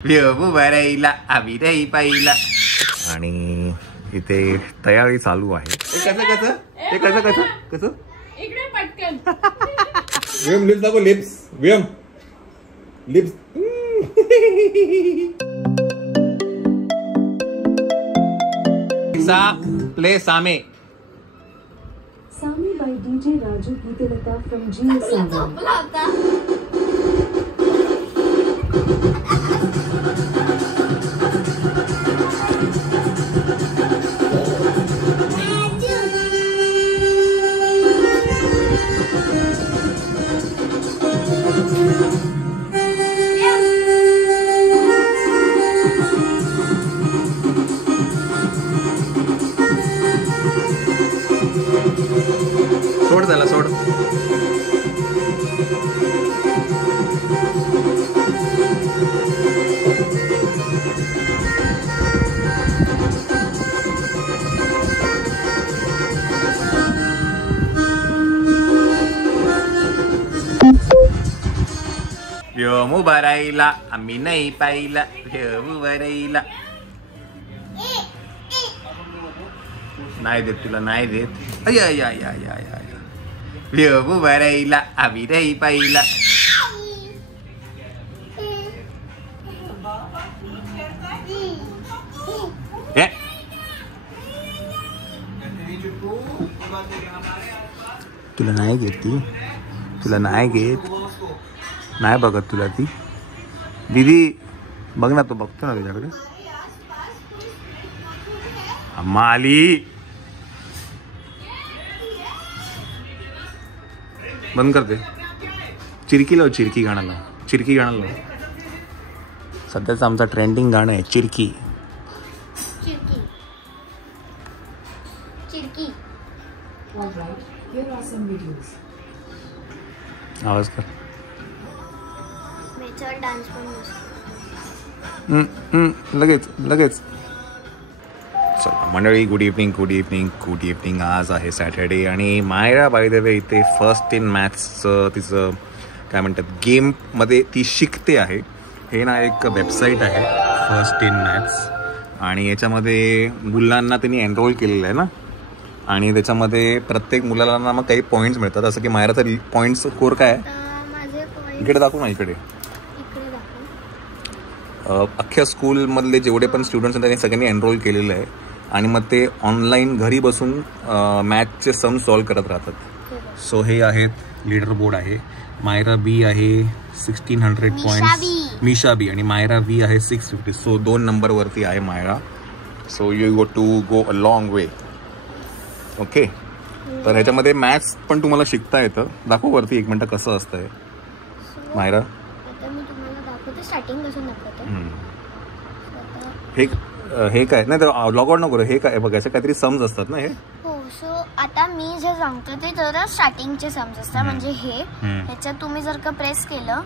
भरायला आम्ही नाही पाहिला. आणि इथे तयारी चालू आहे. कसं इकडे पटकन. वियम लिप्स दाखव. वियम लिप्स. प्ले सामे. Sami by DJ Raju Geetalata from GS7. सोड त्याला सोड. व्योम भरायला आम्ही नाही पाहिला. व्योम भरायला नाही देत तुला, नाही देत. व्योम भरायला आम्ही नाही पाहिला. तुला नाही घेत ती, तुला नाही घेत, नाही बघत तुला ती. दीदी बघ ना, तो बघतो ना तुझ्याकडे. अम्मा आली. बंद करते. चिरकी लाव, चिरकी गाणं लाव, चिरकी गाणं लाव. सध्याचं आमचं ट्रेंडिंग गाणं आहे चिरकी. चिरकी चिरकी. Alright, here are some videos. आवाज कर. मेचर डान्स पण लगेच लगेच. चला मंडळी, good evening good evening good evening. आज आहे सॅटर्डे आणि मायरा बाय द वे इथे फर्स्ट इन मॅथ्सचं तिचं काय म्हणतात गेममध्ये ती शिकते आहे. हे ना एक वेबसाईट आहे फर्स्ट इन मॅथ्स आणि याच्यामध्ये मुलांना त्यांनी एनरोल केलेलं आहे ना. आणि त्याच्यामध्ये प्रत्येक मुलाला ना मग काही पॉईंट्स मिळतात. असं की मायराचा पॉईंट्स स्कोर काय आहे इकडे दाखवू ना. इकडे अख्ख्या स्कूलमधले जेवढे पण स्टुडंट्स आहेत त्यांनी सगळ्यांनी एनरोल केलेलं आहे आणि मग ते ऑनलाईन घरी बसून मॅथचे सम सॉल्व करत राहतात. सो हे आहेत लीडर बोर्ड आहे. मायरा बी आहे 1600 पॉईंट्स, मिशा बी आणि मायरा वी आहे 650. सो 2 नंबरवरती आहे Myra. So you go a long way. Okay, तर ह्याच्यामध्ये मॅथ्स पण तुम्हाला शिकता येतं. दाखव वरती 1 मिनटं कसं असतंय मायरा. आता मी तुम्हाला दाखवते, स्टार्टिंग पासून दाखवते. हे काय नाही तर लॉग आउट नको. हे काय बघायचं, काहीतरी सम्स असतात ना हे. हो, सो आता मी जे सांगतो ते जरा स्टार्टिंगचे सम्स असतात. म्हणजे ह्याच्यात तुम्ही जर का प्रेस केलं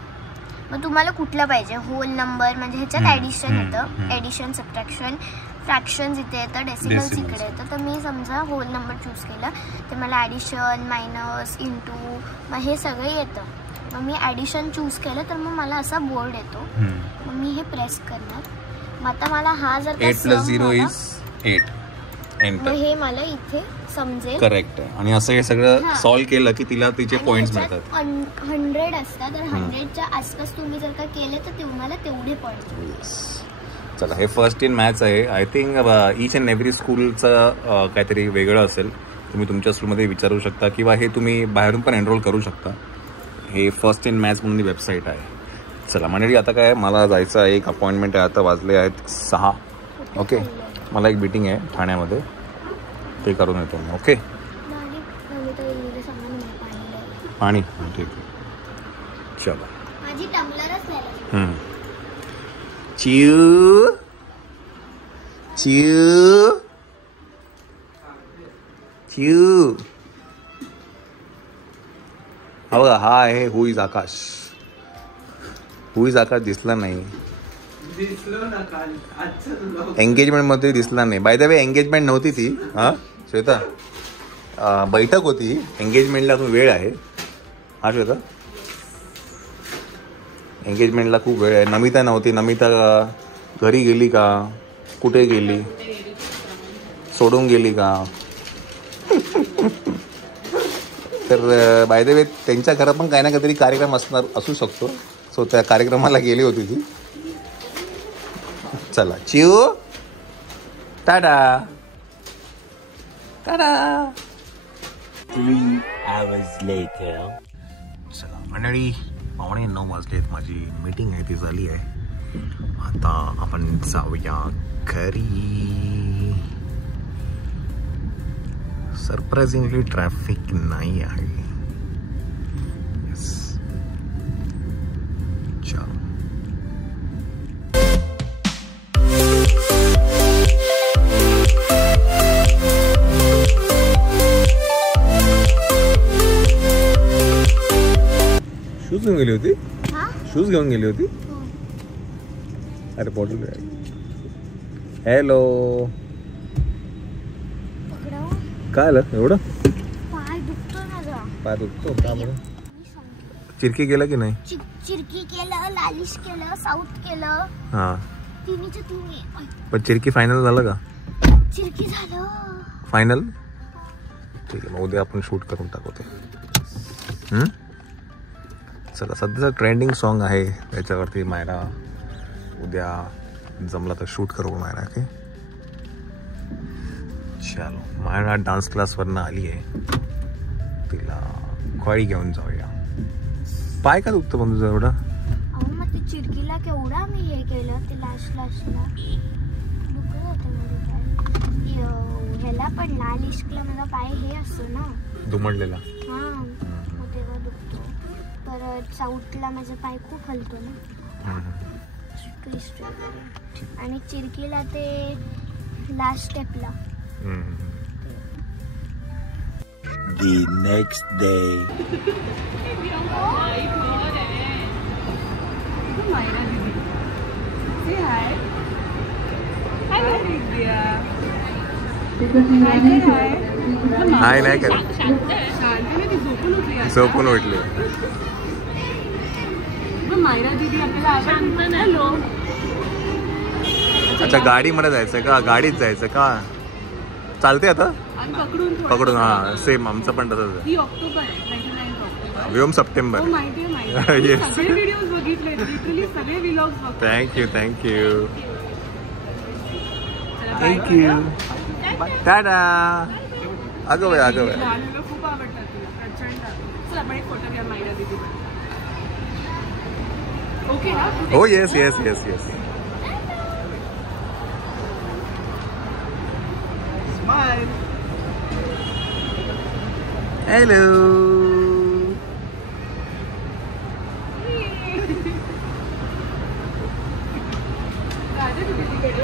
मग तुम्हाला कुठलं पाहिजे, होल नंबर म्हणजे ह्याच्यात ॲडिशन येतं, ॲडिशन सबट्रॅक्शन, फ्रॅक्शन्स इथे येतं, डेसिमल्स इकडे येतं. तर मी समजा होल नंबर चूज केलं तर मला ॲडिशन, मायनस, इंटू मग हे सगळं येतं. मग मी ॲडिशन चूज केलं तर मग मला असा बोर्ड येतो. मग मी हे प्रेस करणार. मग आता मला हा जर 8 + 0 = 8. मग हे मला इथे समजेल. करेक्ट. आणि असं हे सगळं सॉल्व केलं की तिला तिचे पॉइंट्स मिळतात. 100 असतात तर 100च्या आसपास तुम्ही जर का केले तर तुम्हाला तेवढे पॉइंट्स. चला, हे फर्स्ट इन मॅथ्स आहे. I think each and every स्कूलचं काहीतरी वेगळं असेल. तुम्ही तुमच्या स्कूलमध्ये विचारू शकता किंवा हे तुम्ही बाहेरून पण एनरोल करू शकता. हे फर्स्ट इन मॅथ्स म्हणून वेबसाईट आहे. चला मंडळी, आता काय मला जायचं आहे, एक अपॉइंटमेंट आहे. आता वाजले आहेत 6. ओके, मला एक मीटिंग आहे ठाण्यामध्ये, ते करून येतो मी. ओके, पाणी ठीक आहे. चला माझी टम्बलरच नाही. चिऊ चिऊ चिऊ. हा बघा, हा आहे हु इज आकाश. हु इज आकाश दिसला नाही. एंगेजमेंट मध्ये दिसला नाही. बाय द वे एंगेजमेंट नव्हती ती. हा श्वेता, बैठक होती. एंगेजमेंटला अजून वेळ आहे. हा श्वेता, एंगेजमेंटला खूप वेळ आहे. नमिता नव्हती. नमिता घरी गेली का, कुठे गेली, सोडून गेली का? तर बाय द वे त्यांच्या घरात पण काही ना काहीतरी कार्यक्रम असू शकतो. सो त्या कार्यक्रमाला गेली होती ती. चला चिऊ टाटा टाटा. 3 hours later. चला मंडळी, 8:45 वाजलेत. माझी मीटिंग आहे ती झाली आहे. आता आपण जाऊया घरी. सरप्राइझिंगली ट्रॅफिक नाही आहे. येस चलो. शूज घेऊन गेली होती. शूज घेऊन गेली होती. अरे बॉटल. हॅलो. काय आलं एवढं? पाय दुखतो माझा. पाय दुखतो का बरं? चिरकी केलं की नाही? चिरकी केलं, लालिश केलं, साऊथ केलं. हा. तिन्हीच्या तिन्ही. पण चिरकी फायनल झालं का? चिरकी झालं. फायनल. ठीक आहे, मग उद्या आपण शूट करून टाकू ते. चला, सध्याचं ट्रेंडिंग सॉन्ग आहे त्याच्यावरती मायरा उद्या जमला तर शूट करू मायरा के. चलो, मायरा डान्स क्लासवरनं आली आहे. तिला खोळी घेऊन जाऊया. पाय का दुखतं पण तुझं एवढं? अहो मग ते चिरकीला केवढा मी हे केलं, ते लाशला दुखत होतं माझं पाय. ह्याला पण लालिशला माझा पाय हे असतो ना, दुमडलेला. हा, मग तेव्हा दुखतो. परत साऊथला माझा पाय खूप हलतो ना, ट्विस्ट वगैरे. आणि चिरकीला ते लास्ट स्टेपला. The next day. Say hi. Hi, Vidya. हाय नाही कर. शांतने ती झोपून उठली. झोपून उठली. मायरा दीदी आपल्याला हॅलो. अच्छा, गाडीमध्ये जायचं का? गाडीत जायचं का? चालते आता पकडून. हा, सेम आमचं पण तसंच आहे. ही ऑक्टोबर आहे, 29 ऑक्टोबर. व्योम सप्टेंबर. हो, माहिती आहे. येस. सगळे व्हिडिओज बघितले, लिटरली सगळे व्लॉग्स बघतो. थँक्यू टाटा. अगं बाय, अगं बाय. लहान मुलं खूप आवडतात तुला, प्रचंड. चल आपण एक फोटो घ्या मायरा दीदी. ओके ना? हो, yes yes yes yes. Smile. Hello.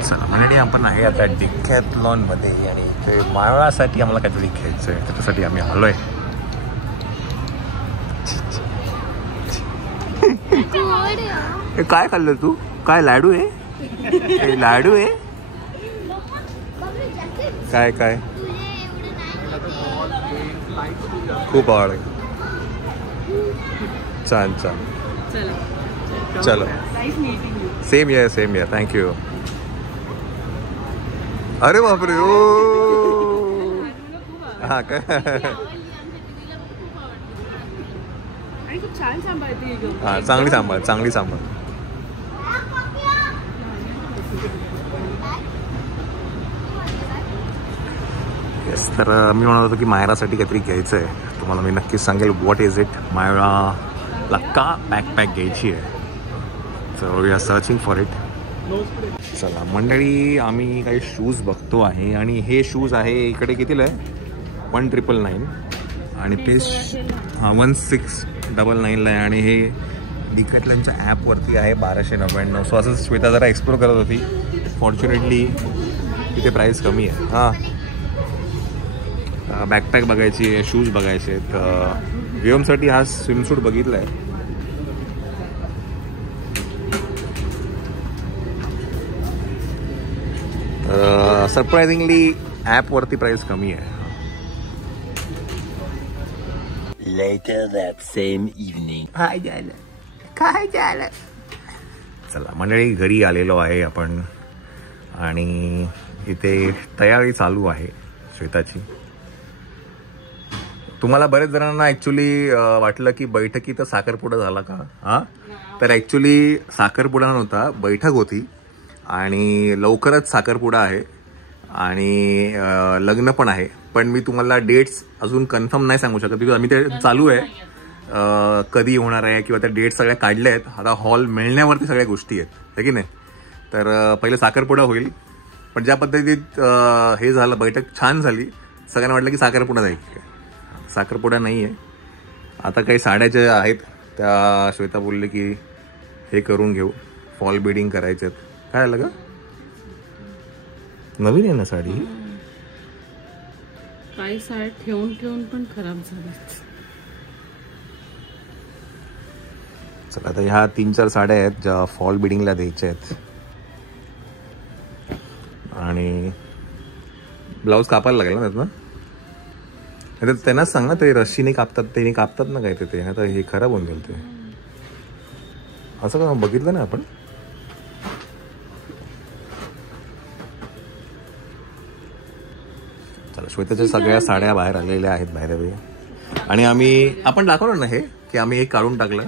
चला मंडळी, आपण आहे आता डिकॅथलॉन मध्ये आणि ते मावळासाठी आम्हाला काहीतरी घ्यायचं आहे. त्याच्यासाठी आम्ही आलोय. हे काय खाल्लं तू? काय लाडू आहे? हे लाडू आहे? काय काय? खूप आवड आहे. छान छान. चलो. सेम या थँक्यू. अरे बापरे. ओ हा काय. हा, चांगली सांभाळ. येस. तर मी म्हणत होतो की मायरासाठी काहीतरी घ्यायचं आहे. तुम्हाला मी नक्कीच सांगेल व्हॉट इज इट. मायराला का बॅकपॅक घ्यायची आहे. So we are searching for it. चला मंडळी, आम्ही काही शूज बघतो आहे आणि हे शूज आहे इकडे कितीला आहे? 1999 आणि ते 1699ला आहे. आणि हे डिकॅथलॉनच्या ॲपवरती आहे 1299. सो असं श्वेता जरा एक्सप्लोर करत होती. फॉर्च्युनेटली तिथे प्राईस कमी आहे. हां, बॅकपॅक बघायची आहे, शूज बघायचे आहेत. व्योमसाठी हा स्विमसूट बघितला आहे. सरप्राइझिंगली ॲपवरती प्राईस कमी आहे. Later that same evening. काय झालं? चला मंडळी, घरी आलेलो आहे आपण आणि इथे तयारी चालू आहे श्वेताची. तुम्हाला बरेच जणांना ॲक्च्युली वाटलं की बैठकीत साखरपुडा झाला का? हां, तर ॲक्च्युली साखरपुडा नव्हता, बैठक होती आणि लवकरच साखरपुडा आहे आणि लग्न पण आहे. पण मी तुम्हाला डेट्स अजून कन्फर्म नाही सांगू शकत, बिकॉज आम्ही ते चालू आहे कधी होणार आहे किंवा त्या डेट सगळ्या काढल्या आहेत. आता हॉल मिळण्यावरती सगळ्या गोष्टी आहेत, है की नाही. तर पहिले साखरपुडा होईल, पण ज्या पद्धतीत हे झालं, बैठक छान झाली, सगळ्यांना वाटलं की साखरपुडा जाईल. साखरपुडा नाही आहे. आता काही साड्या ज्या आहेत त्या श्वेता बोलले की हे करून घेऊ, फॉल बिडिंग करायचे आहेत. काय आलं का? नवीन आहे ना साडी? काही साड्या ठेवून ठेवून पण खराब झाल्यात. चला आता ह्या 3-4 साड्या आहेत ज्या फॉल बिडिंगला द्यायच्या आहेत. आणि ब्लाऊज कापायला लागेल ना त्यात ना. त्यांनाच सांग ना, ते रस्सीने कापतात, ते कापतात ना काय ते. आता हे खराब होऊन जाईल ते. असं का बघितलं ना आपण? चला, श्वेताच्या सगळ्या साड्या बाहेर आलेल्या आहेत बाहेर वे. आणि आपण दाखवलं ना हे की आम्ही एक काढून टाकलं.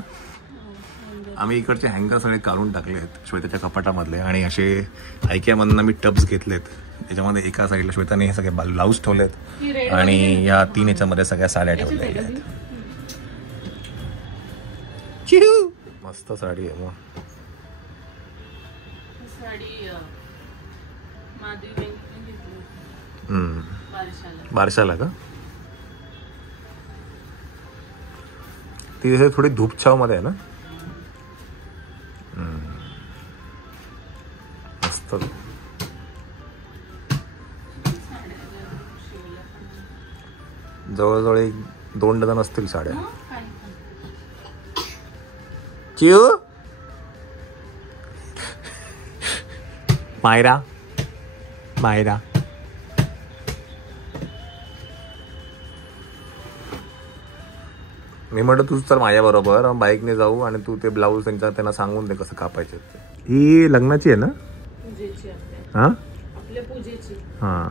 आम्ही इकडचे हँगर सगळे काढून टाकले आहेत श्वेताच्या कपाटामधले आणि असे ऐक्यामधनं मी टब्स घेतलेत. त्याच्यामध्ये एका साईडला श्वेताने हे सगळे ब्लाऊज ठेवलेत आणि या 3 याच्यामध्ये सगळ्या साड्या ठेवलेल्या आहेत. मस्त साडी आहे मग. बारशाला का? ती थोडी धूपछाव मध्ये आहे ना. मस्त. जवळजवळ 1-2 डझन असतील साड्या. चिऊ, मायरा मायरा मी म्हटलं तूच तर माझ्याबरोबर बाईकने जाऊ आणि तू ते ब्लाऊज त्यांना सांगून दे कसं कापायचे. ही लग्नाची आहे ना? हा, आपल्या पूजेची. हा,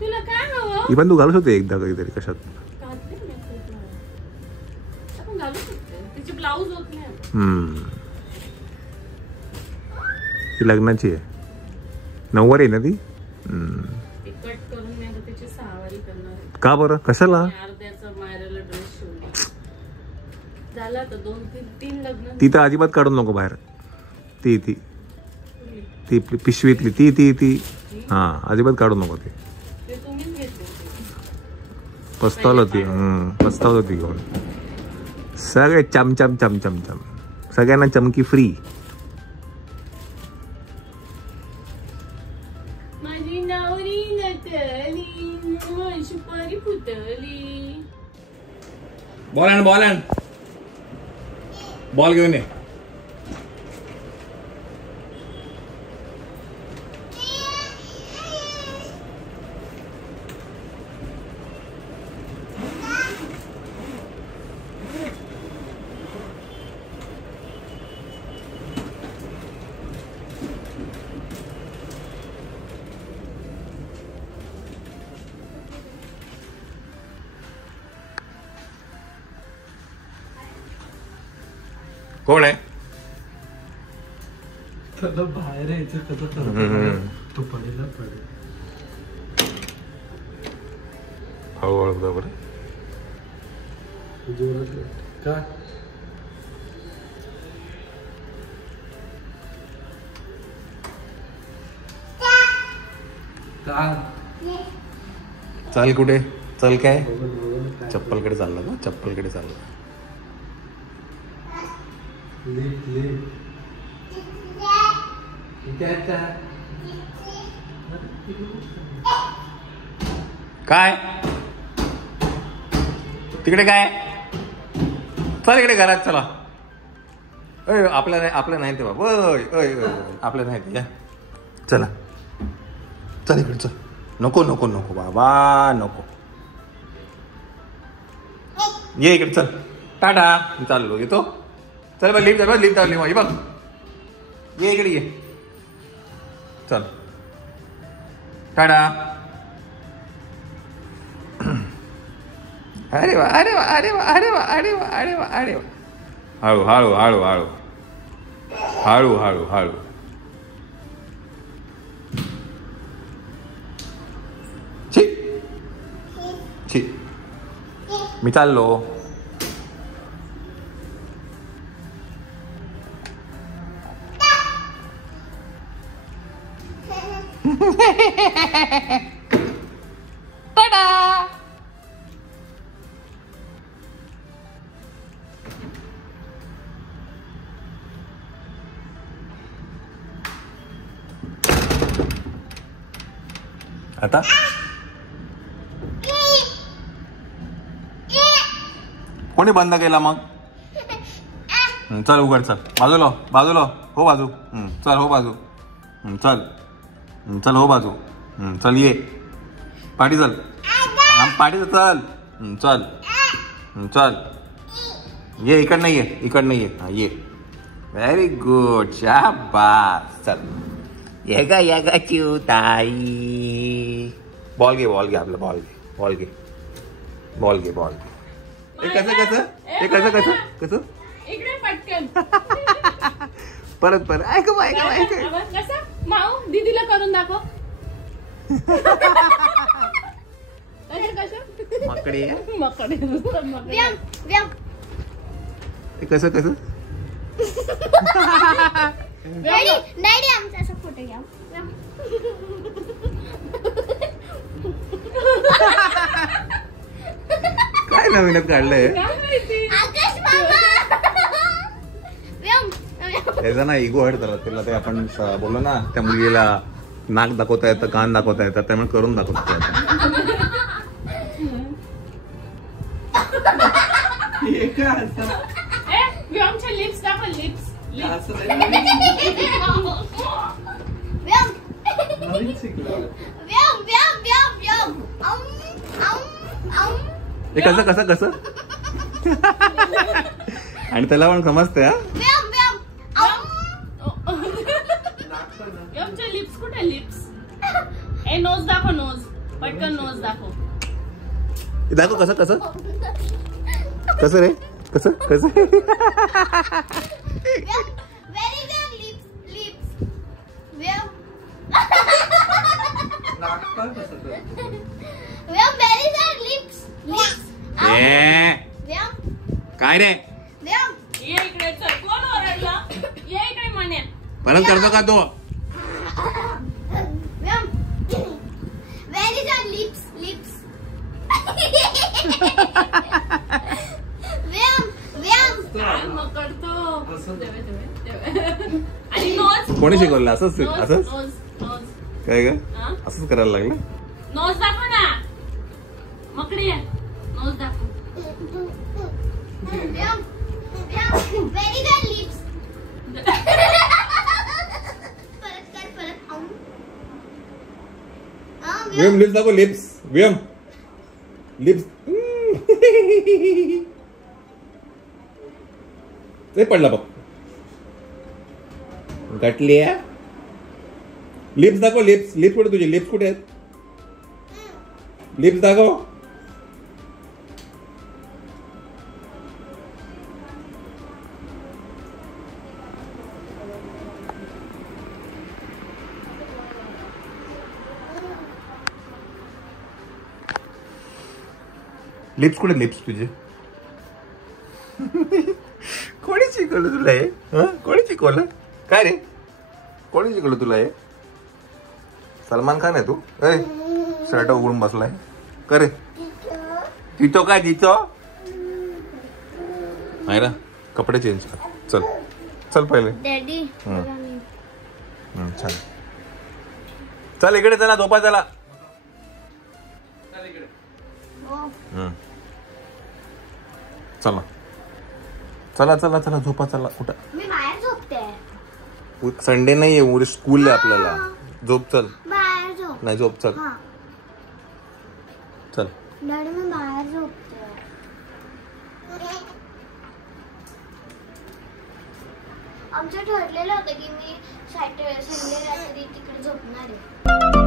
तुला काय हवं? ही पण तू घालू शकते एकदा कधीतरी. कशात? आपण घालू शकते, तिचे ब्लाऊज होत नाही. ही लग्नाची आहे, 9 आहे ना ती. कट करून नाही तर त्याची 6 वारी करणार. का बरं? कशाला? अर्ध्याचा मायराला ड्रेस शिवला झाला तर 2-3 लग्न. ती तर अजिबात काढू नको बाहेर. ती ती ती पिशवीतली ती ती ती हा, अजिबात काढू नको. ती ते तुम्हीच घेतले. पस्तावलं ती. पस्तावलं ती घेऊन. सगळे चमचम चमचम चम, सगळ्यांना चमकी फ्री. माझी नवरी नटली, सुपारी फुटली. बॉल घेऊन ये. कोण आहे? बाहेर यायचं कसं तो पडेल पडेल. हळूहळू बरोबर. जोरात का? चल कुठे? चल काय? चप्पलकडे चालला का? चप्पलकडे चालला. काय तिकडे काय? चल इकडे घरात चला. आपलं नाही ते बाबा. आपलं नाही ते. चला चल इकडे चल. नको नको नको बाबा नको. ये इकडे चल. टाटा. मी चाललो. येतो. चल बघ लिफ्ट लिफ्ट आली माझी बघ. ये इकडे ये. चल. टाटा. अरे वा अरे वा अरे वा अरे वा अरे वा अरे वा अरे वा. हळू हळू हळू हळू हळू हळू हळू. छी छी. मी चाललो. आता कोणी बंद केला मग? चल उघड. चल बाजूला बाजूला हो बाजू. चल हो बाजू. चल चल हो बाजू. चल ये पाठी. चल पाठी चल. चल चल ये इकडनं ये इकडनं ये. हा ये. Very good. शाबास. चल ये गा चिवताई. बॉल घे बॉल घे आपला बॉल घे बॉल घे बॉल घे बॉल घे. हे कसं कसं हे कसं कसं कसं इकडे पटकन. परत परत ऐक ऐक ऐक. कसं माऊ दीदीला करून दाखव. माकडे मकडे व्याम व्याम. हे कसं कसं. डॅडी डॅडी आमचा असा फोटो घ्या. व्याम. काय नवीनच काढलंय. आकाश मामा. व्याम व्याम. त्याचा ना इगो हट झाला. त्याला ते आपण बोललो ना त्या मुलीला नाक दाखवता येतं कान दाखवता येतं त्यामुळे करून दाखवतो. व्यामचे लिप्स दाखव. लिप्स व्याम नवीन शिकलो. व्याम व्याम व्याम व्याम. हे कसं कसं कसं. आणि त्याला पण समजते. हा व्याम व्याम. व्यामचे लिप्स कुठे? लिप्स. ए नोज दाखव. नोज पटकन नोज दाखव. दाखव कसं कसं कसं रे कसं कसं. Very good. Lips lips. व्याम व्याम. Very good. Lips lips. व्याम काय रे व्याम. ये इकडे. चल कोण ओरडला? ये इकडे म्हणे. परत करतो का तो. व्याम. Very good. Lips lips. व्याम व्याम. काय मग करतो. आणि नोज. कोणी शिकवलं असंच नोज असंच नोज नोज. काय ग हा? असंच करायला लागलं. नोज दाखव ना. मकडे नोज दाखव. व्याम व्याम. Very good. लिप्स. परत कर परत. वियम लिप्स दाखव. लिप्स वियम लिप्स. ते पडला बघ. गटली. लिप्स दाखव. लिप्स लिप्स कुठे तुझे. लिप्स कुठे आहेत. लिप्स दाखव. लिप्स कुठे. लिप्स तुझे. कोणी शिकवलं तुला हे. कोणी शिकवलं काय रे. कोणी शिकवलं तुला हे. सलमान खान आहे तू. शर्ट उघडून बसलाय का रे. तिथो काय तिथो. नाही ना कपडे चेंज कर. चल चल पहिले. डॅडी चल चल इकडे. चला झोपा. चला चला चला चला चला झोपा. चला कुठं. मी बाहेर झोपते. संडे नाहीये उद्या स्कूल आहे आपल्याला. झोप. चल बाहेर झोप. नाही झोप. चल चल. डॅडी मी बाहेर झोपते. आमचं ठरलेलं होतं की मी संडे रात्री तिकडे झोपणार आहे.